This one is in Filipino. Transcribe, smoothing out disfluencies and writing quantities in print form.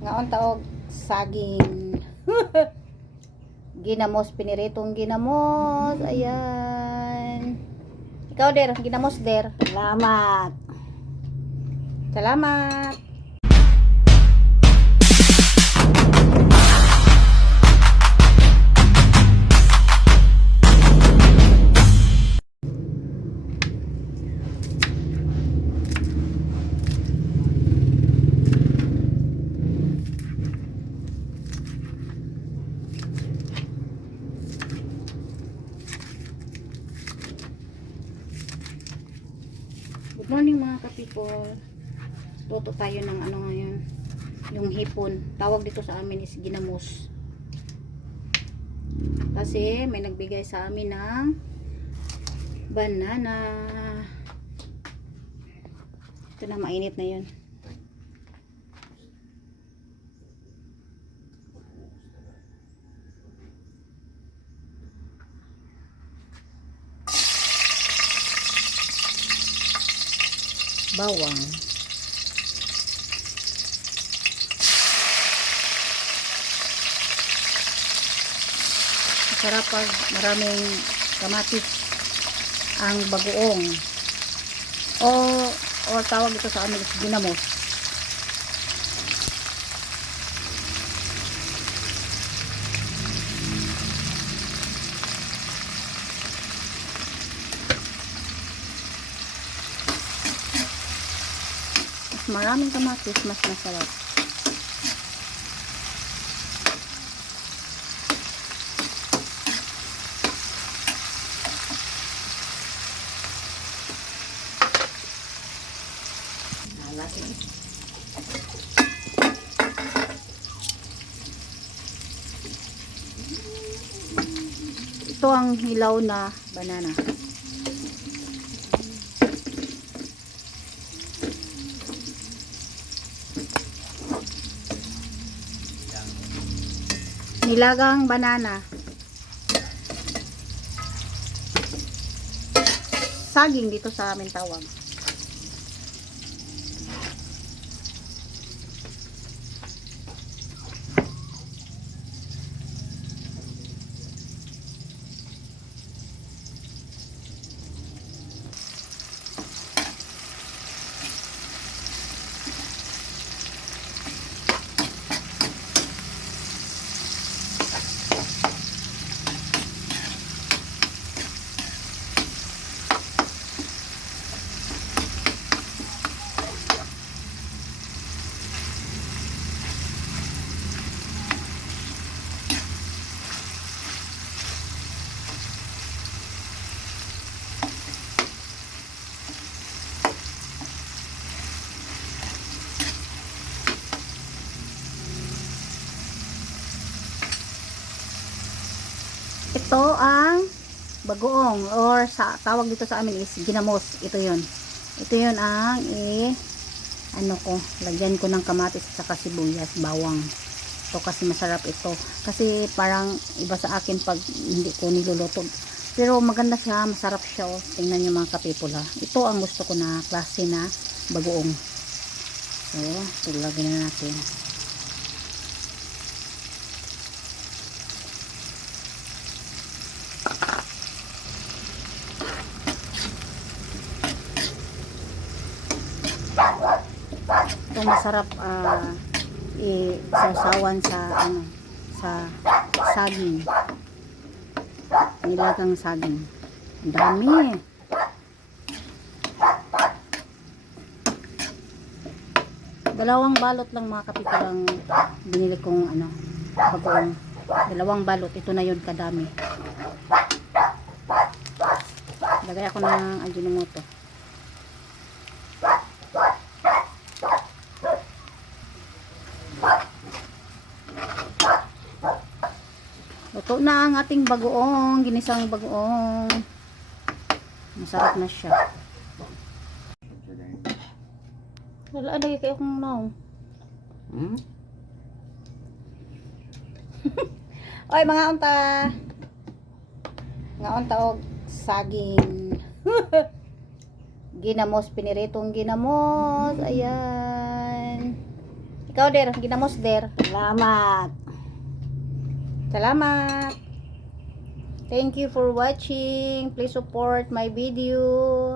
Ngaon taog saging. Ginamos, piniritong ginamos. Ayan. Ikaw der, ginamos der. Salamat. Salamat. Good morning mga ka-people. Luto tayo ng ano ngayon, yung hipon. Tawag dito sa amin is ginamos. Kasi may nagbigay sa amin ng banana. Ito na, mainit na yun. Bawang. Masarap pag maraming kamatis ang bagoong. O tawag ito sa amin is ginamos. Mas maraming kamatis, mas masarap. Ito ang hilaw na banana. Nilagang banana. Saging dito sa amin tawag. Ito ang bagoong or sa tawag dito sa amin is ginamos. Ito 'yon. Ito 'yon ang ano ko, lagyan ko ng kamatis at saka sibuyas, bawang. Ito kasi masarap ito. Kasi parang iba sa akin pag hindi ko niluluto. Pero maganda siya, masarap siya. Oh. Tingnan niyo mga kapipula. Ito ang gusto ko na klase na bagoong. So, ito lagyan na natin. Ito masarap isasawan sa ano, sa saging. Nilagang saging. Ang dami. Dalawang balot lang mga kapitulang binili kong ano, bagoong. Dalawang balot. Ito na yun kadami. Lagay ako ng Ajinomoto. Luto na ang ating bagoong, ginisang bagoong. Masarap na siya. Wala lagi kayo kung naong. Oy mga unta. Nga unta og saging. Ginamos, piniritong ginamos. Ayan. Ikaw, Der. Ginamos, Der. Salamat. Salamat. Thank you for watching. Please support my video.